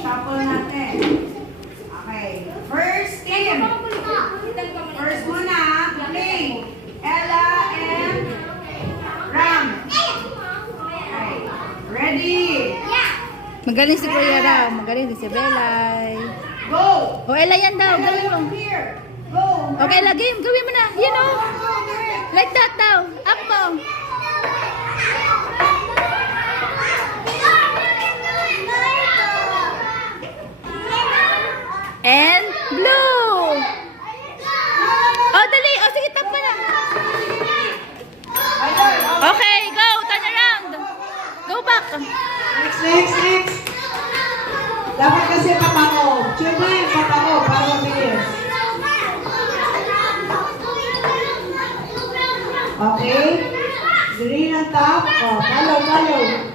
Shuffle natin. Okay. First team. First muna, play. Ella and Ram. Okay. Ready? Magaling si Kuya Ram. Magaling din si Belay. Go! O, Ella yan daw. Ella, Gawin mo. you're here. Go! Okay, Ella, game. Gawin mo na. You know. Like that daw. Up mo. And blue. Oh, dali. Oh, sige, tap mo na. Okay, go. Turn around. Go back. Next. Dapat kasi patako. Children, patako para mabilis. Okay? Green ang top. Oh, follow.